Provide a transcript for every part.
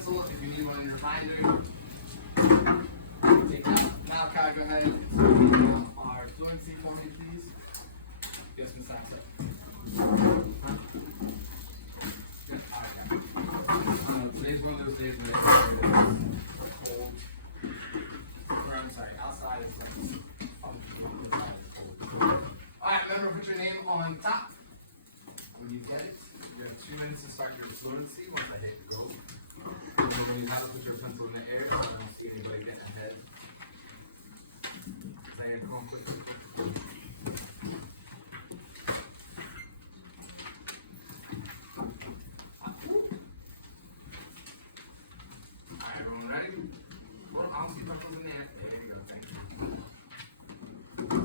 pencil if you need one in your binder. Take out. Malachi, go ahead. Our fluency for me, please. Yes, Miss Saxon. Today's one of those days where it's cold. Or I'm sorry, outside is like inside is cold. Alright, remember put your name on top. When you get it, you have 2 minutes to start your fluency once I hit go. When you have to put your pencil in the air, I don't see anybody getting ahead. Diane, come on, quick. Ready? Well, I'll see pencils in there. There you go, thank you.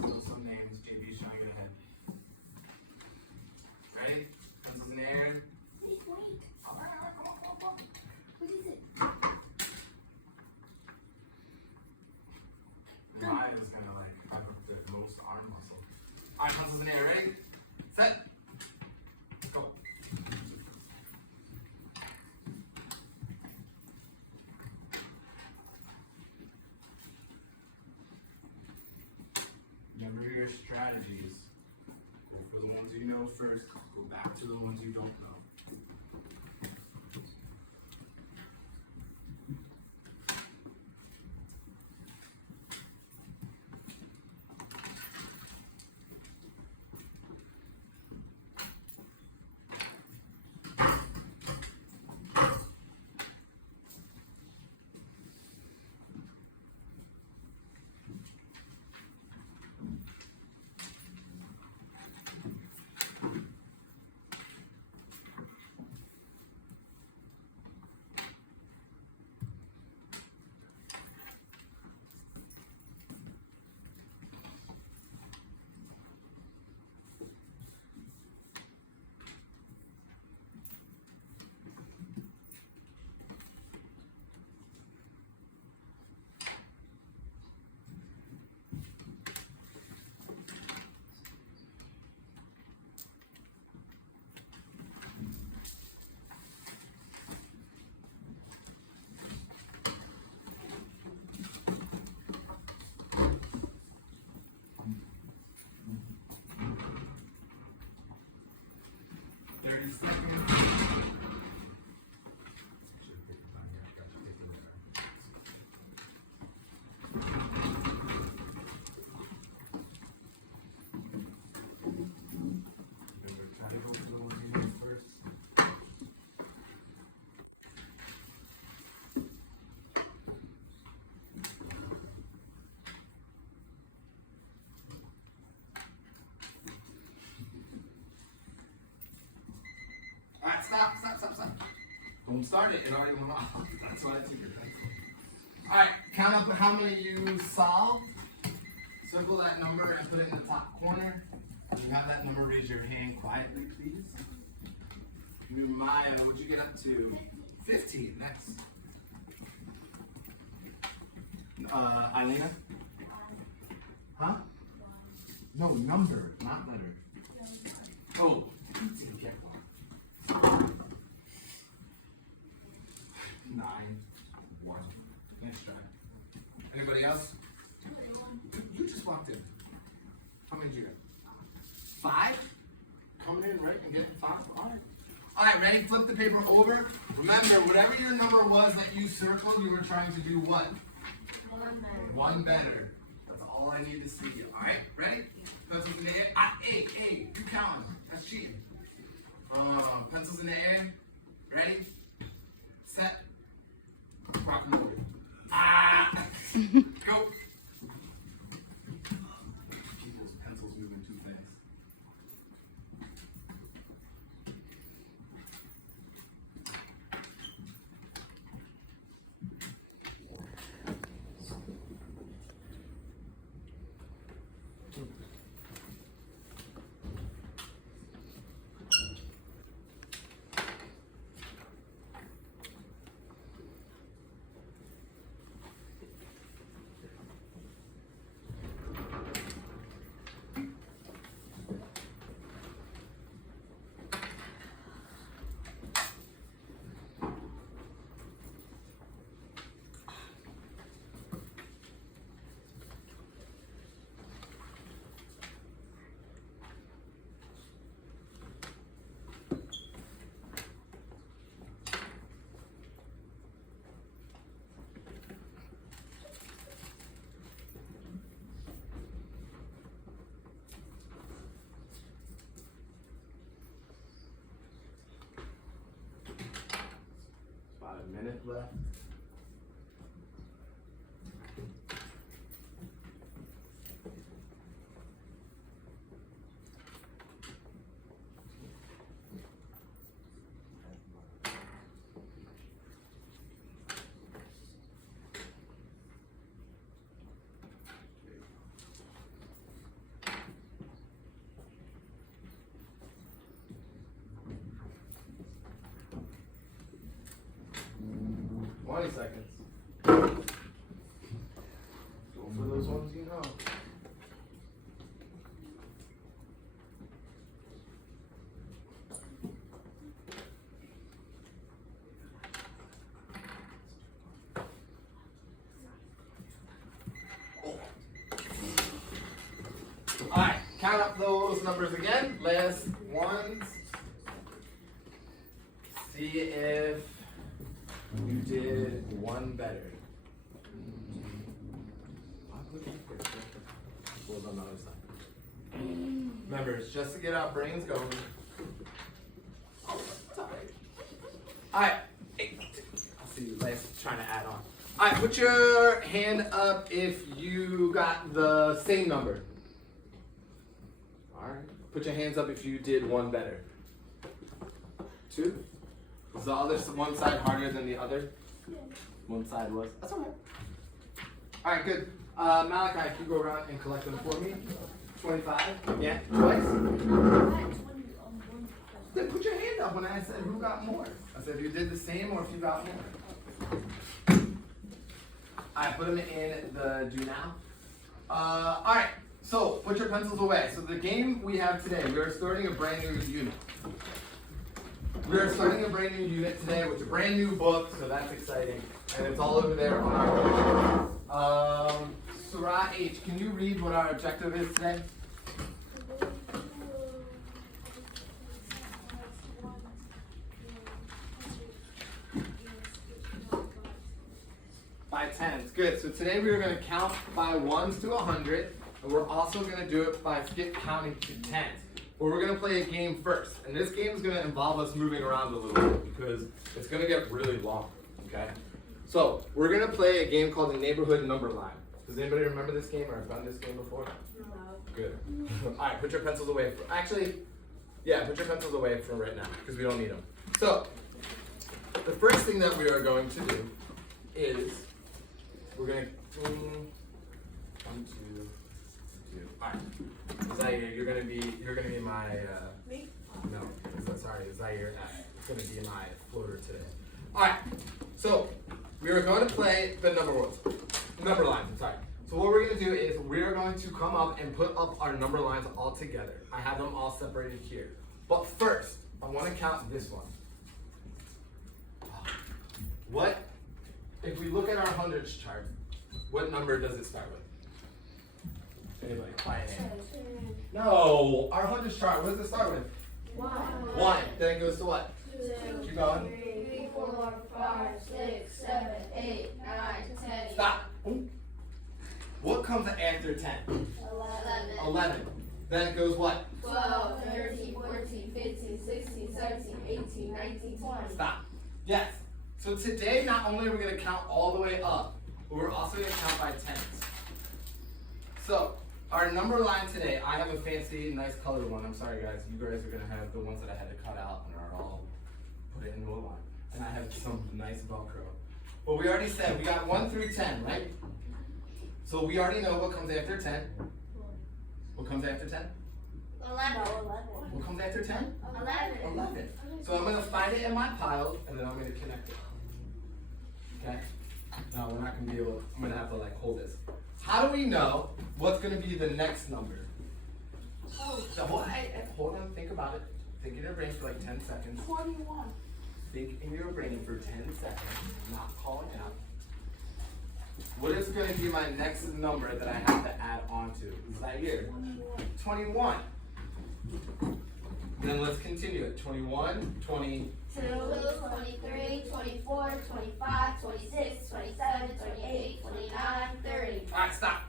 So some names, JB's trying to get ahead. Ready? Pencils in the air. Wait. Alright, come on. What is it? Mine is gonna like have the most arm muscle. Alright, pencils in the air, ready? Set. Go. Remember your strategies. Go for the ones you know first. Go back to the ones you don't know. Alright, stop. Don't start it, it already went off. That's why I took your pencil. Alright, count up how many you solved. Circle that number and put it in the top corner. When you have that number, raise your hand quietly, please. Maya, what'd you get up to? 15, next. Eileen? Huh? No, number, not letter. Oh, okay. 9, 1. Nice try. Anybody else? You just walked in. How many did you get? 5? Coming in, right? And getting 5? Alright. Alright, ready? Flip the paper over. Remember, whatever your number was that you circled, you were trying to do what? One better. That's all I need to see you. Alright, ready? Pencils in the air. A. You count them. That's cheating. Pencils in the air. Ready? Set. Rock and roll. Go. People's pencils moving too fast. left. Seconds. Go for those ones you know. Alright, count up those numbers again. Last ones. See if you did one better. Hold on the other side. Remember, it's just to get our brains going. Alright. I'll see you guys trying to add on. Alright, put your hand up if you got the same number. Alright. Put your hands up if you did one better. 2. Was the other one side harder than the other? Yeah. One side was. That's okay. All right, good. Malachi, if you go around and collect them for me. 25. Yeah, twice. Then put your hand up when I said who got more. I said if you did the same or if you got more. All right, put them in the do now. All right, so put your pencils away. So the game we have today, we are starting a brand new unit. We are starting a brand new unit today with a brand new book, so that's exciting. And it's all over there on our book. Surah H, can you read what our objective is today? By tens, good. So today we are going to count by ones to 100, and we're also going to do it by skip counting to tens. But we're going to play a game first, and this game is going to involve us moving around a little bit because it's going to get really long, okay? So we're going to play a game called the neighborhood number line. Does anybody remember this game or have done this game before? No. Good. All right, put your pencils away. Actually, yeah, put your pencils away for right now because we don't need them. So the first thing that we are going to do is we're going to 1, 2, 2. All right. Zaire, you're gonna be my me? No, sorry, Zaire. It's gonna be my floater today. All right. So we are going to play the number lines. I'm sorry. So what we're gonna do is we are going to come up and put up our number lines all together. I have them all separated here. But first, I want to count this one. What? If we look at our hundreds chart, what number does it start with? Anybody? Quiet hand. No, our hundreds chart, what does it start with? 1. Then it goes to what? 2. Keep going. 3, 4, 5, 6, 7, 8, 9, 10. Stop. What comes after 10? 11. Then it goes what? 12, 13, 14, 15, 16, 17, 18, 19, 20. Stop. Yes. So today, not only are we going to count all the way up, but we're also going to count by tens. So, our number line today, I have a fancy, nice colored one. I'm sorry guys, you guys are gonna have the ones that I had to cut out and are all put it in a line. And I have some nice Velcro. But we already said we got 1 through 10, right? So we already know what comes after 10. What comes after 10? 11. What comes after 10? 11. 11. So I'm gonna find it in my pile and then I'm gonna connect it. Okay? No, we're not gonna be able to, I'm gonna have to like hold this. How do we know what's going to be the next number? So hold on, think about it. Think in your brain for like 10 seconds. 21. Think in your brain for 10 seconds, not calling out. What is going to be my next number that I have to add on to? Is that here? 21. Then let's continue it. 21, 20. 22, 23, 24, 25, 26, 27, 28, 29, 30. All right, stop.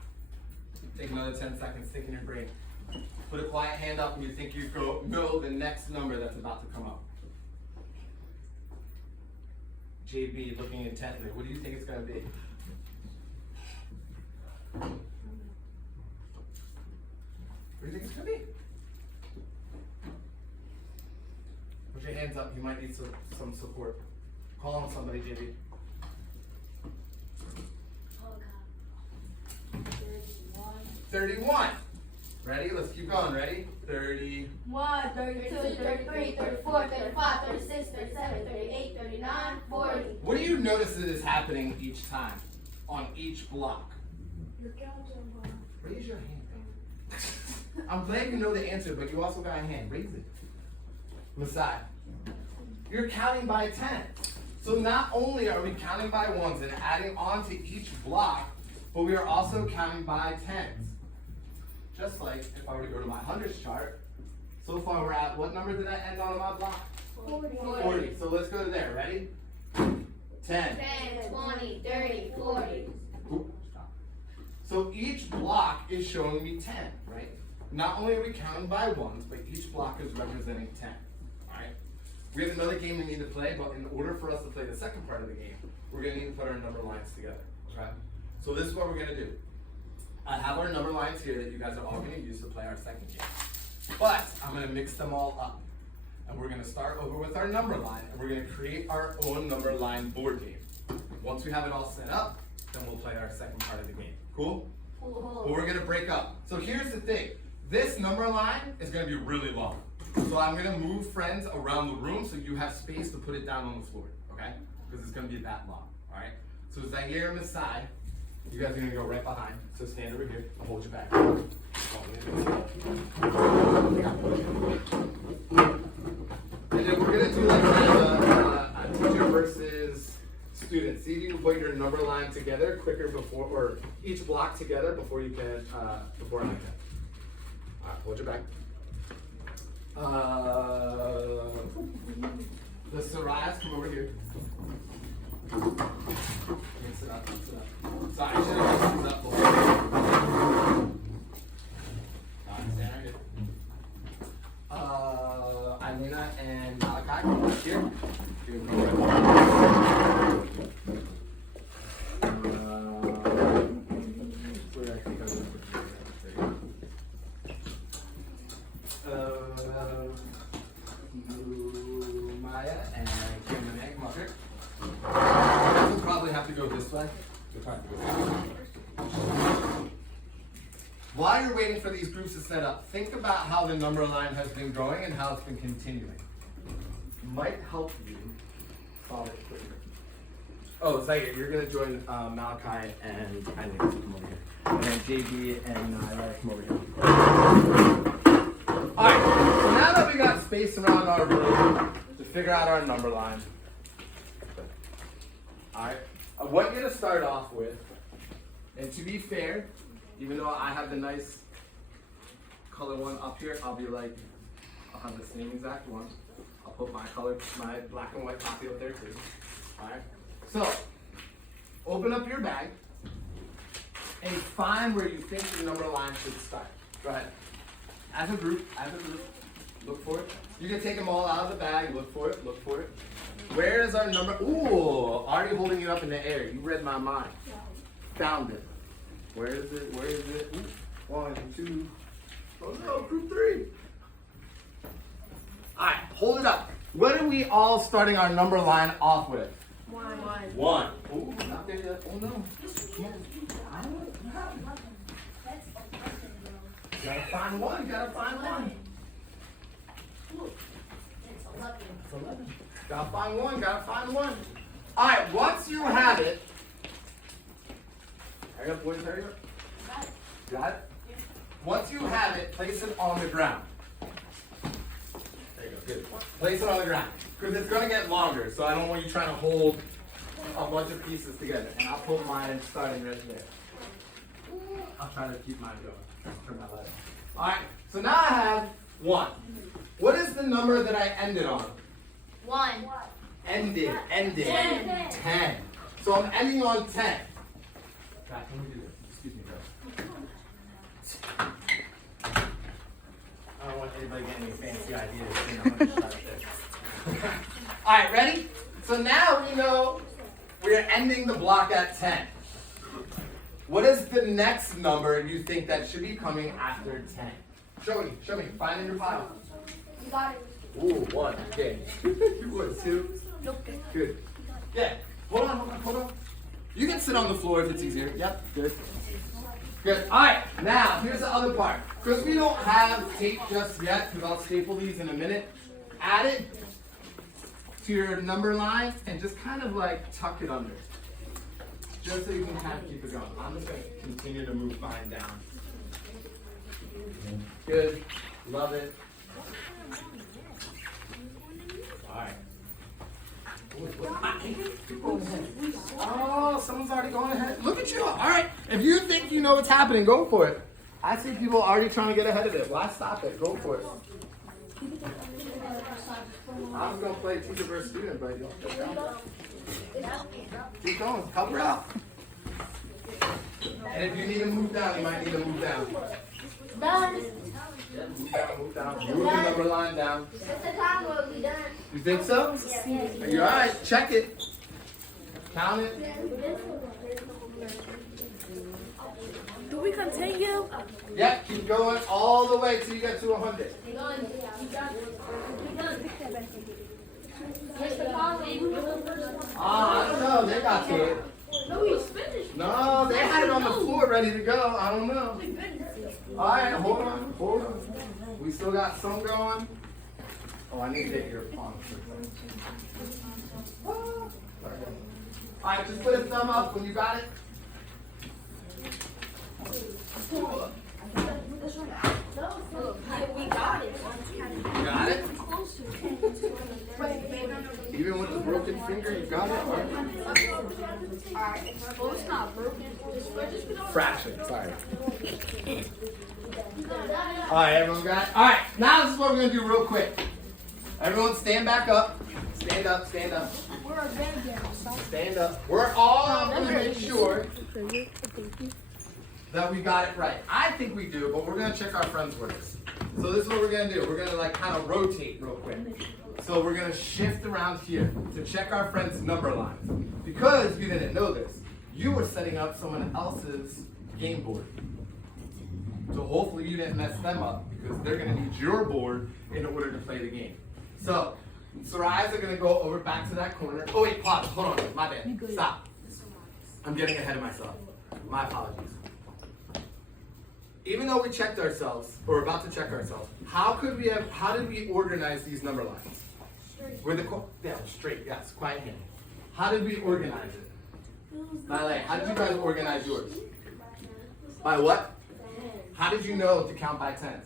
Take another 10 seconds. Think in your brain. Put a quiet hand up when you think you know the next number that's about to come up. JB looking intently. What do you think it's going to be? What do you think it's going to be? Put your hands up. You might need some support. Call on somebody, JB. Oh God. 31. Ready? Let's keep going. Ready? 30. 1, 32, 33, 34, 35, 36, 37, 38, 39, 40. What do you notice that is happening each time on each block? You're counting, bro. Raise your hand. I'm glad you know the answer, but you also got a hand. Raise it. Messiah. You're counting by 10. So not only are we counting by ones and adding on to each block, but we are also counting by tens. Just like if I were to go to my hundreds chart, so far we're at, what number did I end on my block? 40. So let's go to there. Ready? 10. 10, 20, 30, 40. Ooh, stop. So each block is showing me 10, right? Not only are we counting by ones, but each block is representing 10. Alright? We have another game we need to play, but in order for us to play the second part of the game, we're going to need to put our number lines together. Okay? So this is what we're going to do. I have our number lines here that you guys are all going to use to play our second game. But I'm going to mix them all up. And we're going to start over with our number line, and we're going to create our own number line board game. Once we have it all set up, then we'll play our second part of the game. Cool? But we're going to break up. So here's the thing. This number line is going to be really long. So I'm going to move friends around the room so you have space to put it down on the floor. Okay? Because it's going to be that long. Alright? So Zaire and Masai, you guys are going to go right behind. So stand over here. I'll hold you back. And then we're going to do like a teacher versus student. See if you can put your number line together quicker before, or each block together before you can, before I can. All right, hold your back. The Sarayas, come over here. Sit up, sit up. Sorry, I should have mixed these up before. Stand right here. Alina and Malachi, come back here. Here we go. Where I think I was Maya and Kim and Egg Mother. We'll probably have to go this way. We'll probably go this way. While you're waiting for these groups to set up, think about how the number line has been growing and how it's been continuing. Might help you solve it quicker. Oh, Zaire, you're going to join Malachi and Eileen. Come over here. And then JB and Ryder, come over here. Alright, so now that we got space around our room to figure out our number line, alright, I want you to start off with, and to be fair, even though I have the nice color one up here, I'll be like, I'll have the same exact one. I'll put my color, my black and white copy up there too. Alright, so open up your bag and find where you think your number line should start. Go ahead. As a group, look for it. You can take them all out of the bag, look for it, look for it. Where is our number? Ooh, already holding it up in the air. You read my mind. Found it. Where is it? Where is it? Ooh. 1, 2. Oh no, group 3. Alright, hold it up. What are we all starting our number line off with? 1. Ooh, not there yet. Oh no. Come on. You gotta find one. You gotta find one. It's 11. It's 11. Gotta find one. Gotta find one. All right. Once you have it, hurry up, boys. Hurry up. Got it. Once you have it, place it on the ground. There you go. Good. Place it on the ground because it's gonna get longer. So I don't want you trying to hold a bunch of pieces together. And I'll put mine starting right there. I'll try to keep mine going. Turn my light on. Alright, so now I have 1. What is the number that I ended on? 1. Ended. 10. So I'm ending on 10. Back, let me do this. Excuse me, bro. I don't want anybody getting any fancy ideas. You know, I'm gonna shut up there. Alright, ready? So now we know we're ending the block at 10. What is the next number you think that should be coming after 10? Show me. Find in your pile. You got it. Ooh, 1. Okay. What, 2? Good. Yeah. Hold on. You can sit on the floor if it's easier. Yep, good. Good. All right, now here's the other part. Because we don't have tape just yet, because I'll staple these in a minute. Add it to your number line and just kind of like tuck it under. Just so you can kind of keep it going. I'm just going to continue to move mine down. Good. Love it. All right. Oh, someone's already going ahead. Look at you. All right. If you think you know what's happening, go for it. I see people already trying to get ahead of it. Why stop it? Go for it. I was going to play teacher versus student, but keep going. Help her out. And if you need to move down, you might need to move down. Done. Move down. Move the number line down. Mr. Conroy, we done. You think so? Yes. You're all right. Check it. Count it. Do we continue? Yep, keep going all the way till you get to 100. Mr. Conroy. I don't know. They got to it. No, he's finished. No, they had it on the floor ready to go. I don't know. All right, hold on. We still got some going. Oh, I need to get your palm. All right, just put a thumb up when you got it. We got it. You got it? Even with the broken finger, you got it? Alright, well, it's not broken. Fraction, sorry. Alright, everyone got it? Alright, now this is what we're going to do real quick. Everyone stand back up. Stand up. Stand up. We're all going to make sure that we got it right. I think we do, but we're going to check our friends' works. So this is what we're going to do. We're going to like kind of rotate real quick. So we're going to shift around here to check our friends' number lines. Because you didn't know this, you were setting up someone else's game board. So hopefully you didn't mess them up because they're going to need your board in order to play the game. So Sarai's are going to go over back to that corner. Oh wait, pause. Hold on. My bad. Stop. I'm getting ahead of myself. My apologies. Even though we checked ourselves, or about to check ourselves, how did we organize these number lines? Straight, yes, quiet hand. How did we organize it? Nile, how did you guys organize yours? By what? How did you know to count by tens?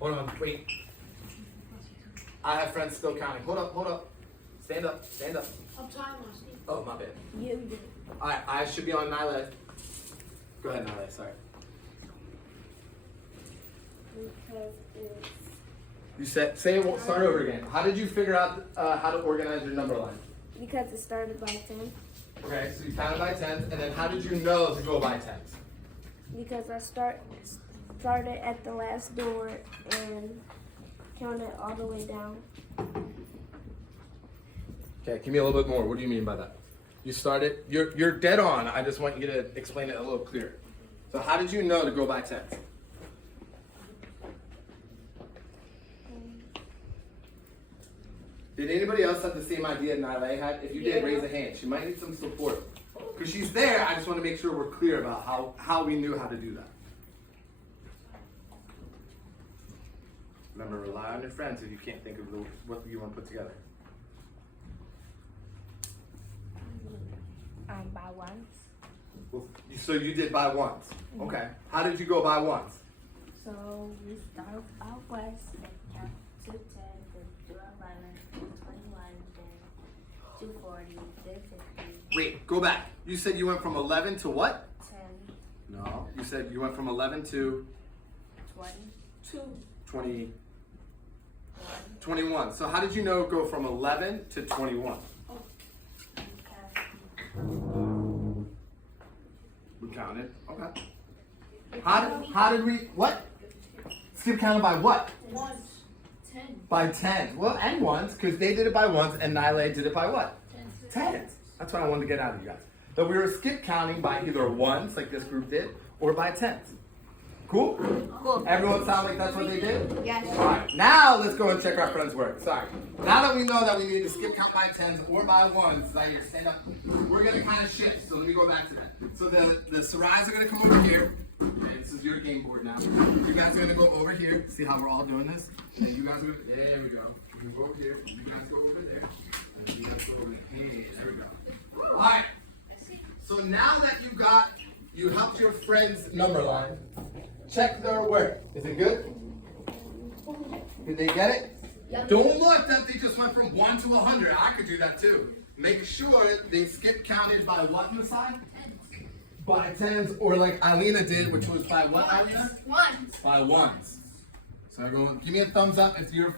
Hold on, wait. I have friends still counting. Hold up. Stand up. I'm trying to see. Oh, my bad. Yeah, we did. Alright, I should be on Nile. Go ahead, Nile, sorry. You said, start over again. How did you figure out how to organize your number line? Because it started by 10. Okay, so you counted by tens, and then how did you know to go by tens? Because I started at the last door and counted all the way down. Okay, give me a little bit more. What do you mean by that? You started, you're dead on. I just want you to explain it a little clearer. So how did you know to go by tens? Did anybody else have the same idea Nile had? If you did, raise a hand. She might need some support. Because she's there, I just want to make sure we're clear about how we knew how to do that. Remember, rely on your friends if you can't think of what you want to put together. By ones. Well, so you did by ones. Okay. How did you go by ones? So we start out west and count to 10, then to 11, then 21, then 240, then 50. Wait, go back. You said you went from 11 to what? 10. No. You said you went from 11 to 20. 21. So how did you know go from 11 to 21? We counted. Okay. How did we what? Skip counted by what? Once. 10. By tens. Well, and ones, because they did it by ones, and Nile did it by what? Tens. That's what I wanted to get out of you guys. That we were skip counting by either ones, like this group did, or by tens. Cool? Cool. Everyone sound like that's what they did? Yes. All right, now let's go and check our friend's work. Sorry. Now that we know that we need to skip count by tens or by ones, Zaire, stand up. We're going to kind of shift, so let me go back to that. So the Sarais are going to come over here. Okay, this is your game board now. You guys are going to go over here. See how we're all doing this? And you guys are going to, there we go. You go over here. You guys go over there. And you guys go over there. Hey, there we go. All right. So now that you helped your friend's number line, check their work. Is it good? Did they get it? Yep. Don't look that they just went from 1 to 100. I could do that too. Make sure they skip counted by what on the side? By tens, or like Alina did, which was by what, Alina? Ones. By ones. So go, give me a thumbs up if your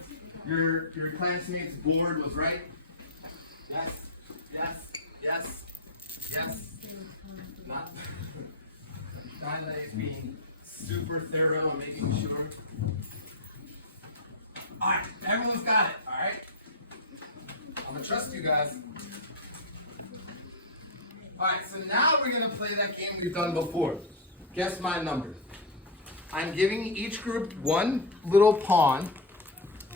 classmate's board was right. Yes, yes, yes, yes. Not. Nila is being super thorough and making sure. Alright, everyone's got it, alright? I'm gonna trust you guys. Alright, so now we're gonna play that game we've done before. Guess my numbers. I'm giving each group one little pawn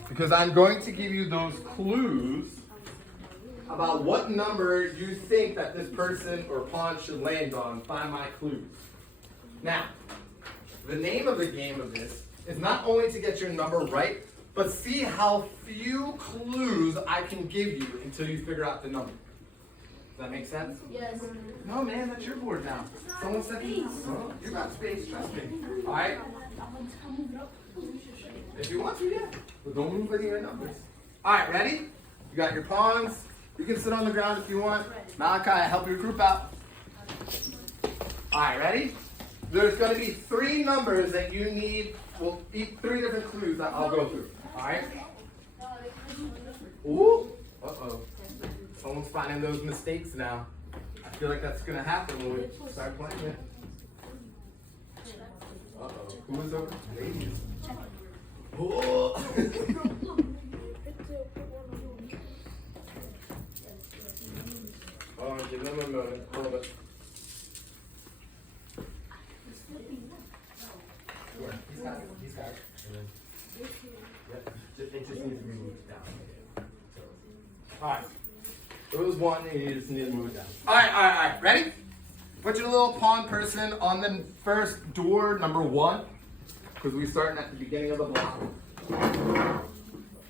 because I'm going to give you those clues about what number you think that this person or pawn should land on by my clues. Now, the name of the game of this is not only to get your number right, but see how few clues I can give you until you figure out the number. Does that make sense? Yes. No, man, that's your board now. Someone said, oh, you got space, trust me. All right? If you want to, yeah. But don't move any of your numbers. All right, ready? You got your pawns. You can sit on the ground if you want. Malachi, help your group out. All right, ready? There's going to be 3 numbers that you need. Well, 3 different clues that I'll go through. All right? Ooh. Uh-oh. Someone's finding those mistakes now. I feel like that's going to happen when we start playing it. Uh-oh. Who is over? Ladies. Ooh. Oh, give them a moment. Hold it. Yeah, he's got it. He's got it. Yep. It just needs to be moved down. Alright. It was 1 and you just need to move it down. Alright. Ready? Put your little pawn person on the first door, number 1. Because we're starting at the beginning of the block.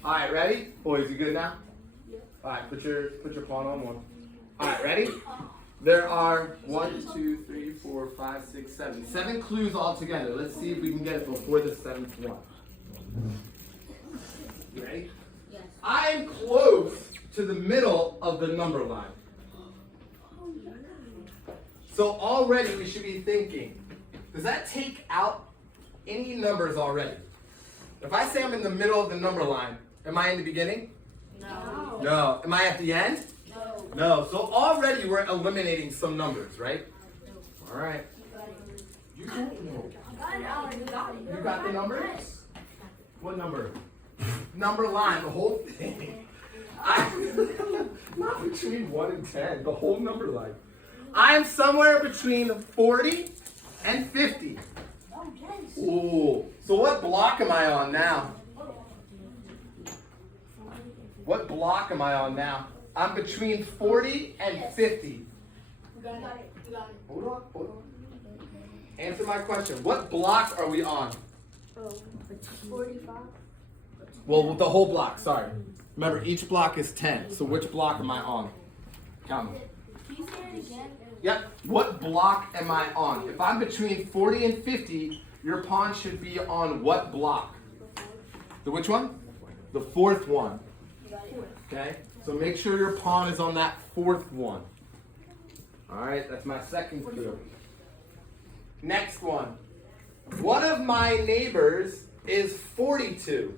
Alright, ready? Boys, you good now? Alright, put your pawn on 1. Alright, ready? There are 1, 2, 3, 4, 5, 6, 7. 7 clues altogether. Let's see if we can get it before the 7th one. You ready? Yes. I am close to the middle of the number line. So already we should be thinking, does that take out any numbers already? If I say I'm in the middle of the number line, am I in the beginning? No. No. Am I at the end? No. No. So already we're eliminating some numbers, right? All right. You don't know. You got the numbers? What number? Number line, the whole thing. Not between 1 and 10, the whole number line. I'm somewhere between 40 and 50. Ooh. So what block am I on now? What block am I on now? I'm between 40 and 50. You got it. Hold on. Answer my question. What block are we on? 45. Well, the whole block, sorry. Remember, each block is 10. So which block am I on? Count them. Can you say it again? Yep. What block am I on? If I'm between 40 and 50, your pawn should be on what block? The which one? The 4th one. Okay? So make sure your pawn is on that 4th one. Alright, that's my second clue. Next one. One of my neighbors is 42.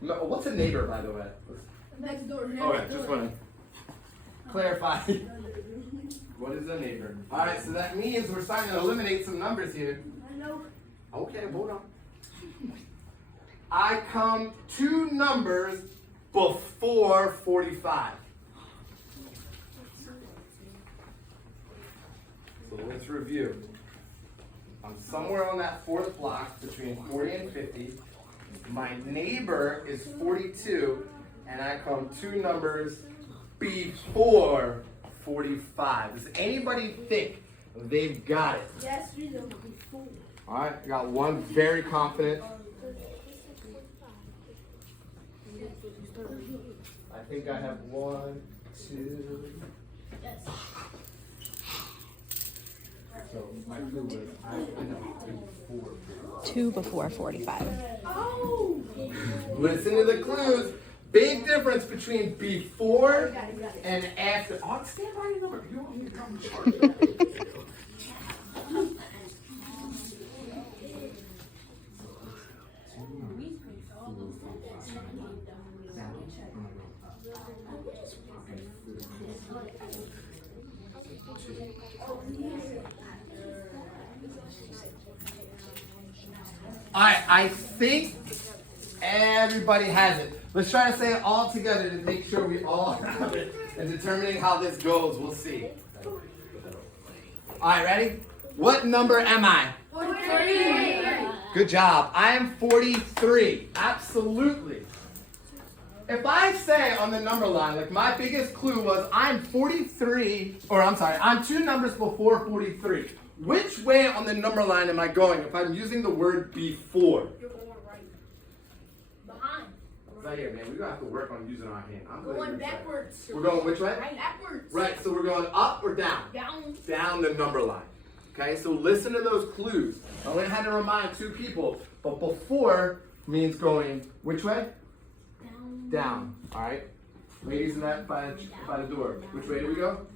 What's a neighbor, by the way? Next door. Alright, just want to clarify. What is a neighbor? Alright, so that means we're starting to eliminate some numbers here. I know. Okay, hold on. I come 2 numbers before 45. So let's review. I'm somewhere on that 4th block between 40 and 50. My neighbor is 42, and I come 2 numbers before 45. Does anybody think they've got it? Yes, we know before. All right, I got one very confident. I think I have 1, 2. Yes. So my clue was I know before. 2 before 45. Oh! Listen to the clues. Big difference between before and after. Oh, stand by your number. You don't need to come charge. Alright, I think everybody has it. Let's try to say it all together to make sure we all have it. And determining how this goes, we'll see. Alright, ready? What number am I? 43. Good job. I am 43. Absolutely. If I say on the number line, like my biggest clue was I'm 43, or I'm sorry, I'm 2 numbers before 43. Which way on the number line am I going if I'm using the word before? You're going right. Behind. Right here, man. We're going to have to work on using our hand. I'm Going backwards. We're going which way? Right backwards. Right, so we're going up or down? Down. Down the number line. Okay, so listen to those clues. I only had to remind 2 people, but before means going which way? Down. Down. All right. Ladies in that by the door. Which way do we go?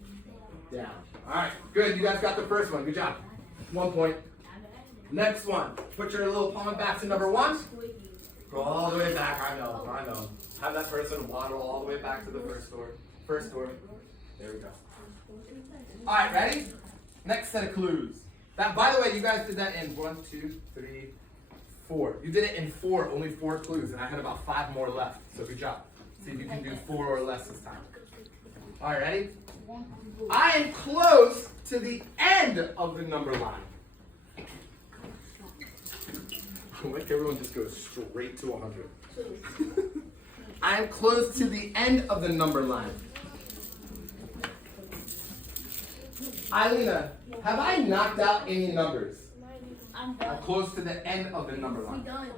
Down. All right. Good. You guys got the first one. Good job. 1 point. Next one. Put your little palm back to number 1. Go all the way back. I know. I know. Have that person waddle all the way back to the first door. First door. There we go. All right. Ready? Next set of clues. That, by the way, you guys did that in 1, 2, 3, 4. You did it in 4, only 4 clues, and I had about 5 more left. So good job. See if you can do 4 or less this time. All right, ready? I am close to the end of the number line. Like everyone just goes straight to 100. I am close to the end of the number line. Eilina, have I knocked out any numbers? I'm I'm done. close to the end of the number We line. done.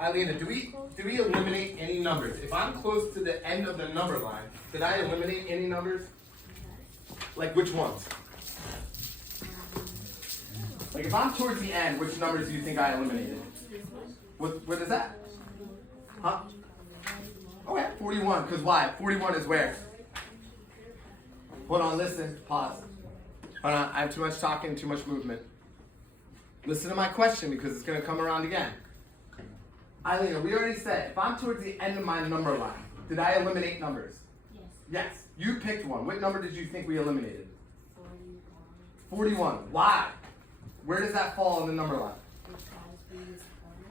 Eilina, do we eliminate any numbers? If I'm close to the end of the number line, did I eliminate any numbers? Like which ones? Like if I'm towards the end, which numbers do you think I eliminated? What is that? Huh? Okay, 41, because why? 41 is where? Hold on, listen, pause. Hold on, I have too much talking, too much movement. Listen to my question because it's going to come around again. Eilina, we already said, if I'm towards the end of my number line, did I eliminate numbers? Yes. Yes. You picked one. What number did you think we eliminated? 41. 41. Why? Where does that fall on the number line? Because we was on it.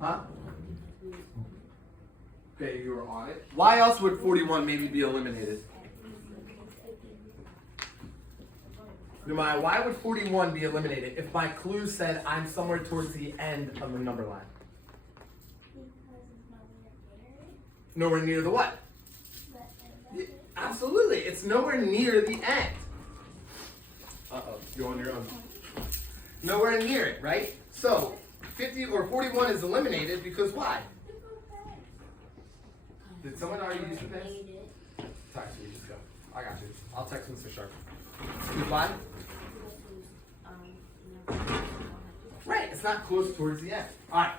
Huh? Because we was on it. Okay, you were on it. Why else would 41 maybe be eliminated? Nehemiah, why would 41 be eliminated if my clue said I'm somewhere towards the end of the number line? Nowhere near the what? Yeah, absolutely, it's nowhere near the end. Uh-oh, you're on your own. Nowhere near it, right? So, 50 or 41 is eliminated because why? Did someone already use the pen? Text me, just go. I got you. I'll text Mr. Sharp. Why? Right, it's not close towards the end. Alright.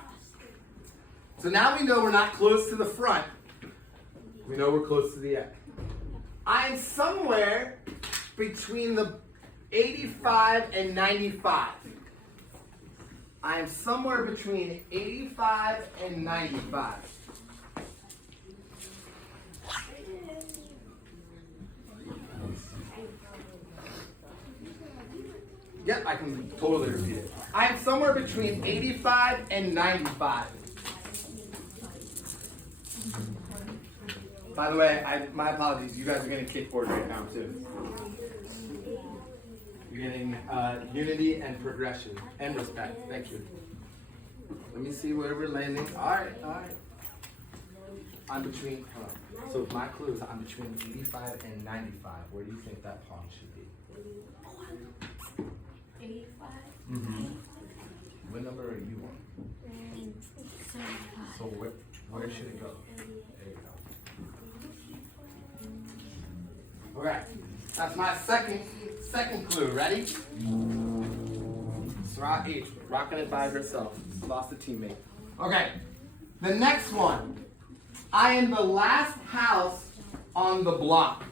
So now we know we're not close to the front. We know we're close to the end. I'm somewhere between the 85 and 95. I'm somewhere between 85 and 95. Yep, I can totally repeat it. I am somewhere between 85 and 95. By the way, my apologies. You guys are getting kickboard right now too. You're getting unity and progression and respect. Thank you. Let me see where we're landing. All right, all right. I'm between. Hold on. So my clue is I'm between 85 and 95. Where do you think that pawn should be? 85. Mm-hmm. What number are you on? 75. So where should it go? There you go. Okay, that's my second clue. Ready? Sarah H. Rocking it by herself. Lost a teammate. Okay, the next one. I am the last house on the block.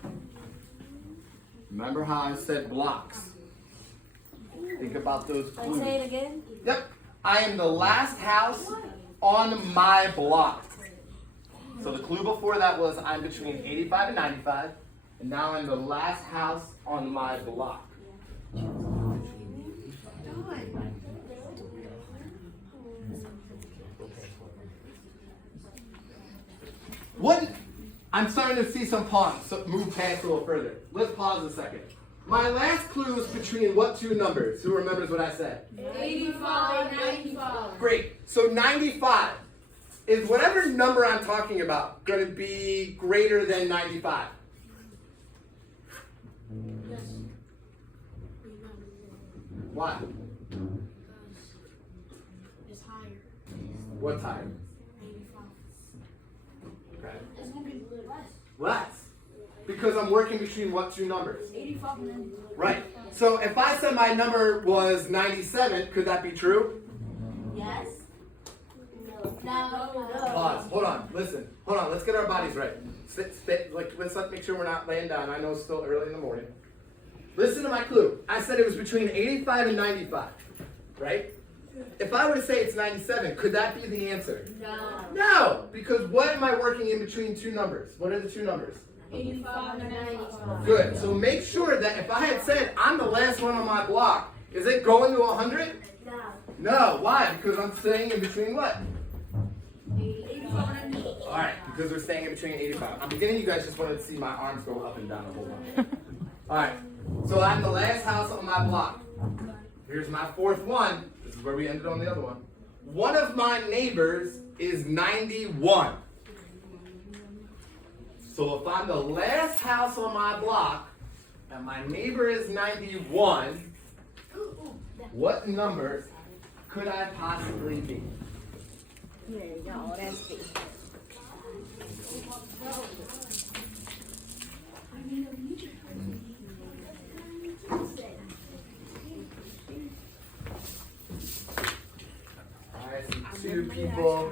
Remember how I said blocks? Think about those clues. Say it again. Yep. I am the last house on my block. So the clue before that was I'm between 85 and 95. And now I'm the last house on my block. What? I'm starting to see some pawns, so move past a little further. Let's pause a second. My last clue is between what two numbers? Who remembers what I said? 85, 95. Great. So 95. Is whatever number I'm talking about going to be greater than 95? Yes. Why? It's higher. What's higher? 85. Okay. It's gonna be less. Less. Because I'm working between what two numbers? 85 and 95. Right. So if I said my number was 97, could that be true? Yes. No. Pause. Hold on. Listen. Hold on. Let's get our bodies right. Let's make sure we're not laying down. I know it's still early in the morning. Listen to my clue. I said it was between 85 and 95. Right? If I were to say it's 97, could that be the answer? No. No. Because what am I working in between two numbers? What are the two numbers? 85 and 95. Good. So make sure that if I had said I'm the last one on my block, is it going to 100? No. No. Why? Because I'm staying in between what? 85 and 95. All right. Because we're staying in between 85. I'm beginning. You guys just wanted to see my arms go up and down a whole lot. All right. So I'm the last house on my block. Here's my fourth one. This is where we ended on the other one. One of my neighbors is 91. So if I'm the last house on my block and my neighbor is 91, what number could I possibly be? There you go. That's it. I see two people.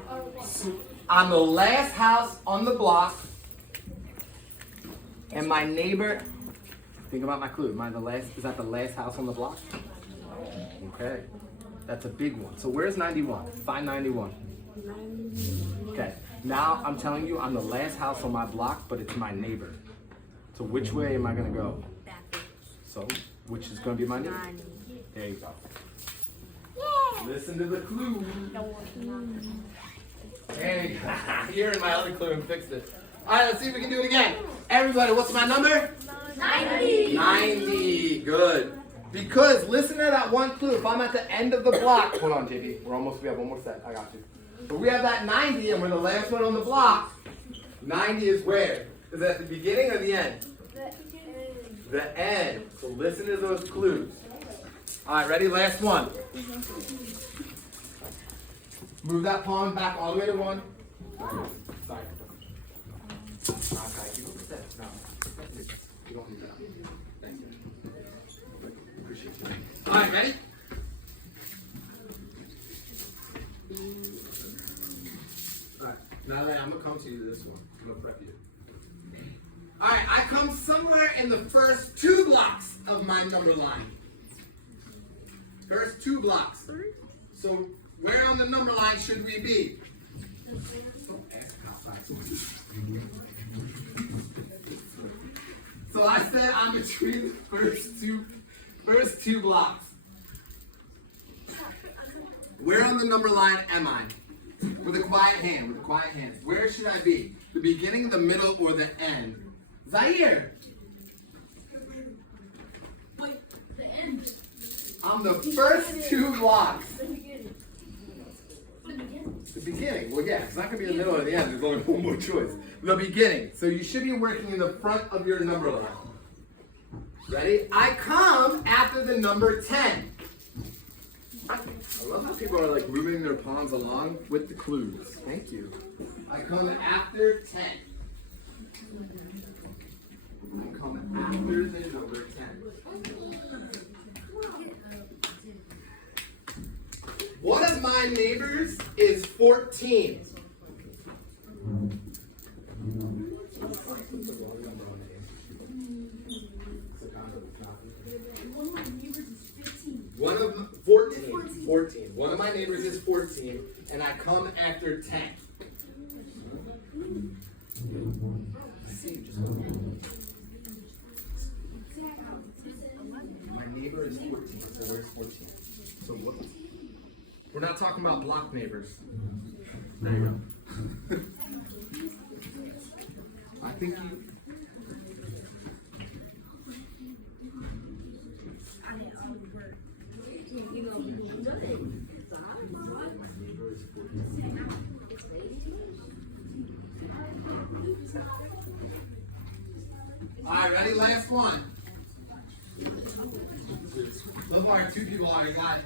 I'm the last house on the block. And my neighbor, think about my clue. Am I the last? Is that the last house on the block? Okay, that's a big one. So where's 91? Find 91. Okay, now I'm telling you I'm the last house on my block, but it's my neighbor. So which way am I gonna go? So, which is gonna be my neighbor? There you go. Listen to the clue. There you go. You're in my other clue and fixed it. All right, let's see if we can do it again. Everybody, what's my number? 90. 90. Good. Because listen to that one clue. If I'm at the end of the block, hold on, JD. We have one more set. I got you. But we have that 90, and we're the last one on the block. 90 is where? Is it at the beginning or the end? The end. So listen to those clues. All right, ready? Last one. Move that pawn back all the way to 1. Sorry. Okay, keep it set. No, you don't need that. Thank you. Appreciate you. All right, ready? All right, now that I'm gonna come to you this one. I'm gonna prep you. All right, I come somewhere in the first 2 blocks of my number line. First 2 blocks. So where on the number line should we be? Don't ask outside. So I said I'm between the first two blocks. Where on the number line am I? With a quiet hand, with a quiet hand. Where should I be? The beginning, the middle, or the end? Zaire. The end. On the first two blocks. The beginning. The beginning. Well, yeah, it's not going to be the middle or the end. There's only one more choice. The beginning. So you should be working in the front of your number line. Ready? I come after the number 10. I love how people are like moving their pawns along with the clues. Thank you. I come after 10. I come after the number 10. One of my neighbors is 14. One of 14. One of my neighbors is 14, and I come after 10. My neighbor is 14, so where's 14? So what? We're not talking about block neighbors. There you go. I think you. All right, ready? Last one. So far, 2 people already got it.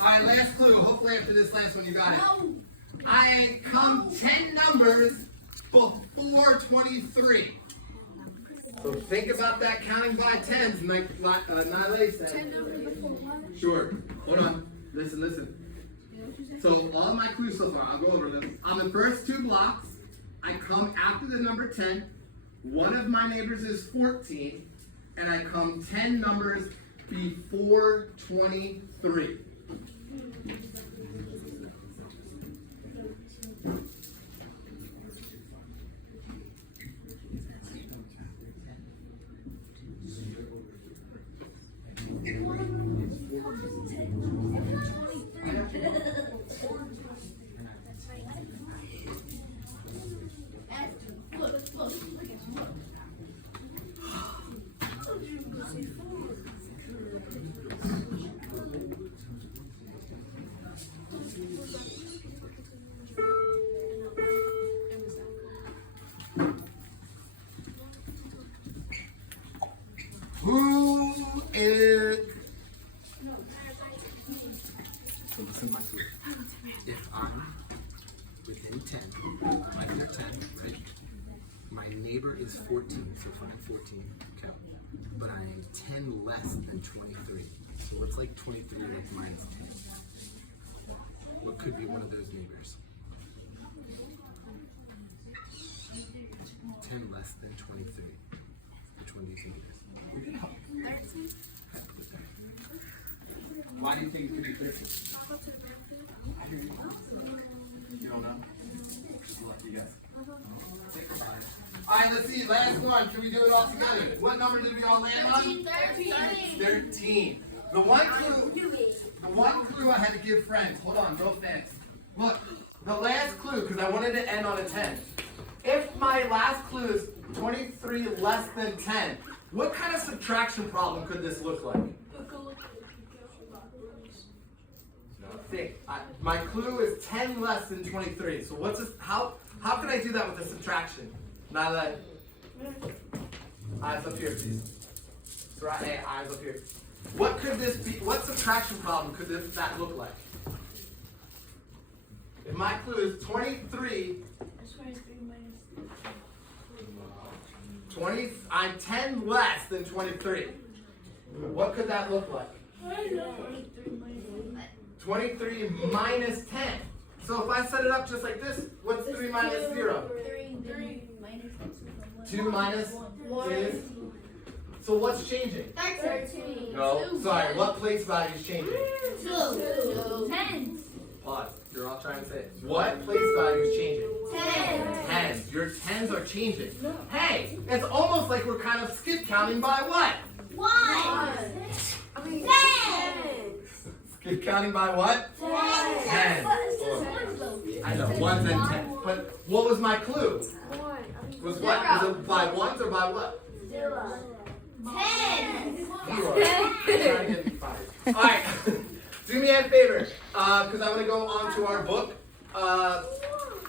All right, last clue. Hopefully after this last one you got it. I come 10 numbers before 23. So think about that counting by tens, like Nile said. 10 numbers before one. Sure. Hold on. Listen. So all my clues so far, I'll go over them. On the first 2 blocks, I come after the number 10. One of my neighbors is 14, and I come 10 numbers before 23. Who is? So listen to my clue. If I'm within 10, I'm under 10, right? My neighbor is 14, so if I'm 14, okay. But I am 10 less than 23. So what's like 23 like minus 10? What could be one of those neighbors? 10 less than 23. Which one do you think it is? 13. Why do you think it could be 13? You don't know? Just a lucky guess. Think about it. Alright, let's see. Last one. Can we do it all together? What number did we all land on? 13. The one clue I had to give friends. Hold on, real fast. Look, the last clue, because I wanted to end on a 10. If my last clue is 23 less than 10, what kind of subtraction problem could this look like? Think. My clue is 10 less than 23. So what's this? How can I do that with a subtraction? Not that. Eyes up here, please. Right, hey, eyes up here. What could this be? What subtraction problem could that look like? If my clue is 23. 20. I'm 10 less than 23. What could that look like? 23 minus 10. So if I set it up just like this, what's 3 minus 0? 2 minus is. So what's changing? 13. No, sorry. What place value is changing? 2. 10. Pause. You're all trying to say it. What place value is changing? 10. Tens. Your tens are changing. Hey, it's almost like we're kind of skip counting by what? 1. 10. Keep counting by what? 10. I know, 1s and 10s. But what was my clue? Was what? Was it by 1s or by what? 10. Alright, do me a favor, because I want to go on to our book.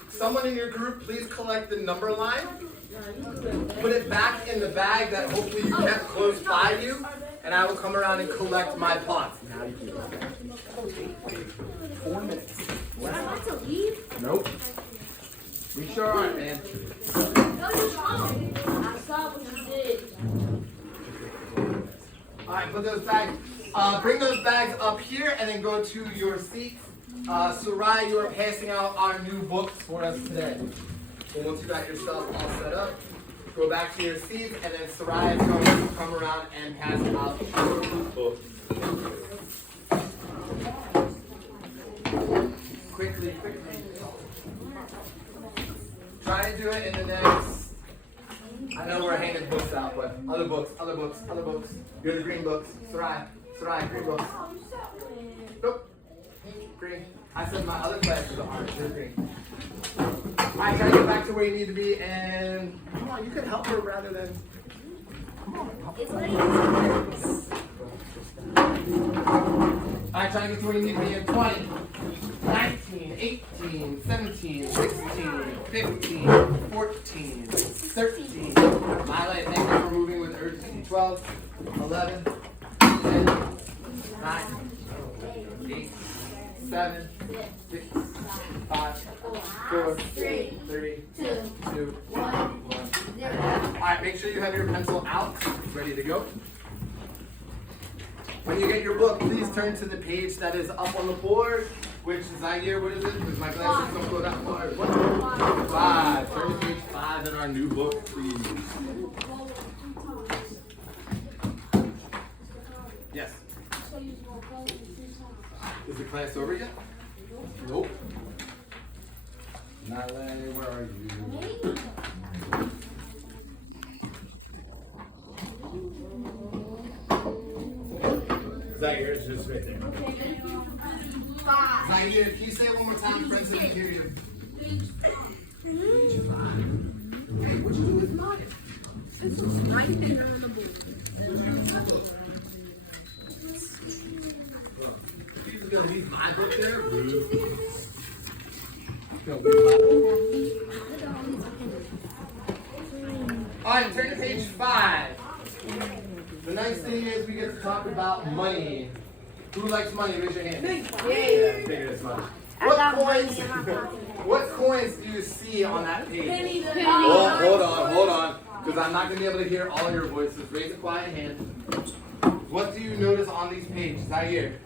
Someone in your group, please collect the number line. Put it back in the bag that hopefully you kept close by you, and I will come around and collect my plots. Now you can go. 4 minutes. Nope. We sure aren't, man. I saw what you did. Alright, put those bags, bring those bags up here and then go to your seats. Sarai, you are passing out our new books for us today. So once you got yourself all set up, go back to your seats and then Sarai is going to come around and pass out your books. Quickly. Try to do it in the next. I know we're handing books out, but other books. You're the green books. Sarai, green books. Nope. Green. I said my other classes are orange. You're green. Alright, try to get back to where you need to be, and come on, you can help her rather than. Come on. Alright, try to get to where you need to be in 20, 19, 18, 17, 16, 15, 14, 13. My leg, thank you for moving with urgency. 12, 11, 10, 9, 8, 7, 6, 5, 4, 3, 2, 1. Alright, make sure you have your pencil out, ready to go. When you get your book, please turn to the page that is up on the board, which is Zaire, what is it? Because my glasses don't go that far. What? 5. Turn to page 5 in our new book, please. Yes. Is the class over yet? Nope. Nale, where are you? Zaire is just right there. Zaire, can you say it one more time? Friends didn't hear you. Page 5. Hey, what'd you do with mine? It's right there on the board. What'd you do with my book? He's gonna leave my book there? Alright, turn to page 5. The nice thing is we get to talk about money. Who likes money? Raise your hand. Yeah, figure this much. What coins do you see on that page? Oh, hold on. Because I'm not going to be able to hear all your voices. Raise a quiet hand. What do you notice on these pages? Zaire.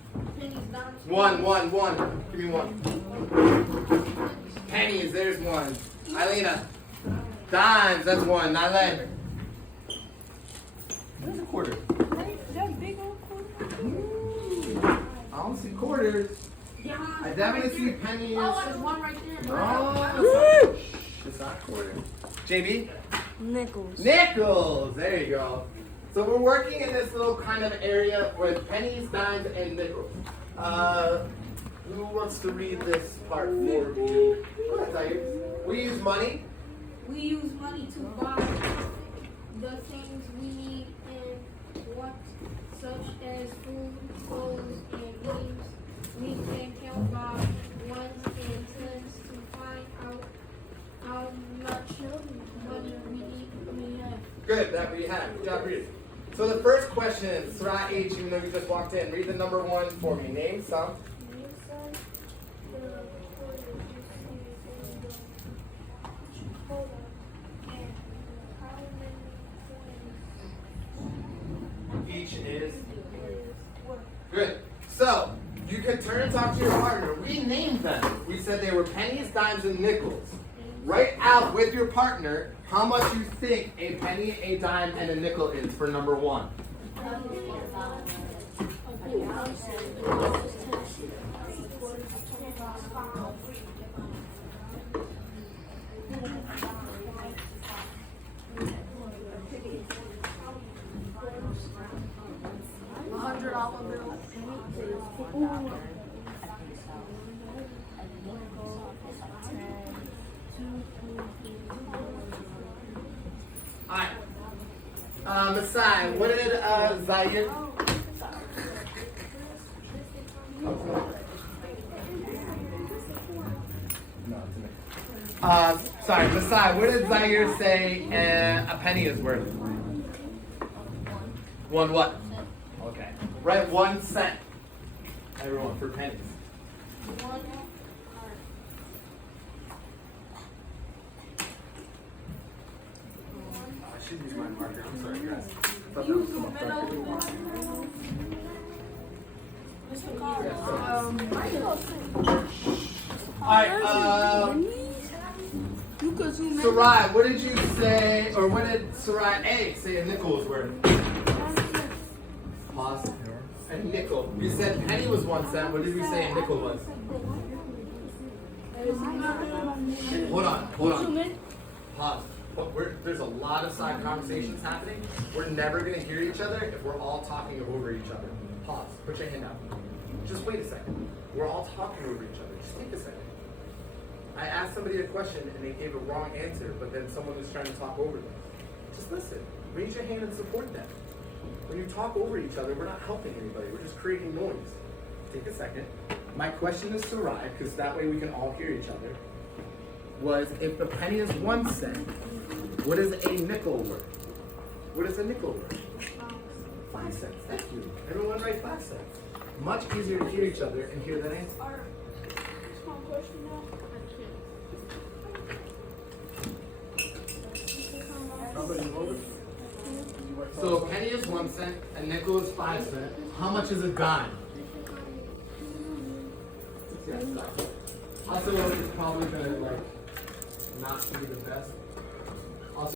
One. Give me 1. Pennies, there's 1. Eileena. Dimes, that's 1. Nale. There's a quarter. That big old quarter. I don't see quarters. I definitely see pennies. There's one right there. Oh, it's not a quarter. JB? Nickels. There you go. So we're working in this little kind of area with pennies, dimes, and nickels. Who wants to read this part for me? Go ahead, Zaire. We use money. We use money to buy the things we need and want, such as food, clothes, and games. We can count by 1s and 10s to find out how much money we have. Good, that we have. Good job reading. So the first question is, Sarai H, even though you just walked in, read the number 1 for me. Name some. Each is good. So you can turn and talk to your partner. We named them. We said they were pennies, dimes, and nickels. Write out with your partner how much you think a penny, a dime, and a nickel is for number 1. $100 bill. Masai, what did Zaire? Sorry, Masai, what did Zaire say a penny is worth? One what? Okay. Write 1 cent. Everyone, for pennies. I should use my marker. I'm sorry, guys. I thought that was come up Alright, Sarai, what did you say, or what did Sarai A say a nickel was worth? Pause. A nickel. You said penny was 1 cent. What did we say a nickel was? Hold on. Pause. But there's a lot of side conversations happening. We're never going to hear each other if we're all talking over each other. Pause. Put your hand out. Just wait a second. We're all talking over each other. Just take a second. I asked somebody a question and they gave a wrong answer, but then someone was trying to talk over them. Just listen. Raise your hand and support them. When you talk over each other, we're not helping anybody. We're just creating noise. Take a second. My question is to Sarai, because that way we can all hear each other, was if the penny is 1 cent, what is a nickel worth? What is a nickel worth? 5 cents. Thank you. Everyone write 5 cents. Much easier to hear each other and hear that answer. So a penny is 1 cent, a nickel is 5 cents. How much is a dime? Also, it's probably gonna not be the best.